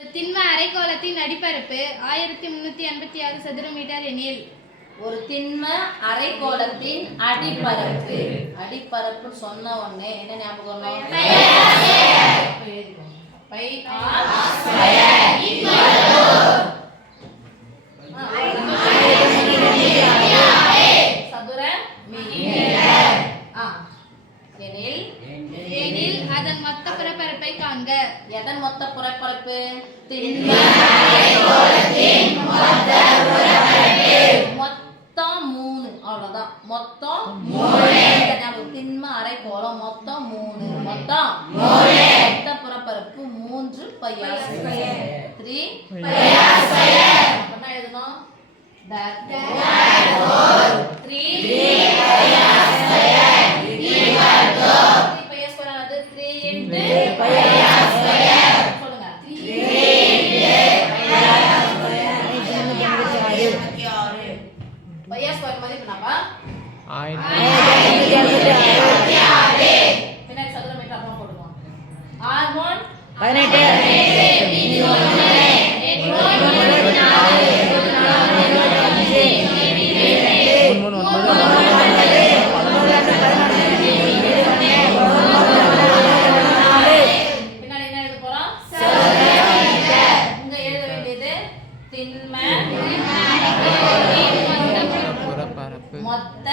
திண்ம அரைக்கோளத்தின் அடிப்பரப்பு 1386 சதுர மீட்டர் எனில் ஒரு திண்ம அரைக்கோளத்தின் அடிப்பரப்பு அடிப்பரப்பு சொன்ன உடனே என்ன ஞாபகம் வரணும்? சதுர எனில் அதன் மொத்த புறப்பரப்பை காண்க. எதன் மொத்த புறப்பரப்பு? மொத்தம் 3. அவ்வளவுதான். மொத்தம் 3. திண்ம அரைக்கோளம் மொத்தம் 3. மொத்தம் மொத்த புறப்பரப்பு 3 பையார் ஸ்கொயர். 3 pi r square. என்ன எழுதணும்? therefore 3 pi r square equal to 3 pi r square ஆனது 3 into பையார் ஸ்கொயர். சொல்லுங்க. 3 பையார் ஸ்கொயர் பையார் ஸ்கொயர் மதிப்பு என்னப்பா? 1566. பின்னாடி சதுர மீட்டர் அப்புறம் போடுவோம். R1 18 பின்னாடி என்ன எழுத போறோம்? இங்க எழுத வேண்டியது திண்ம மொத்த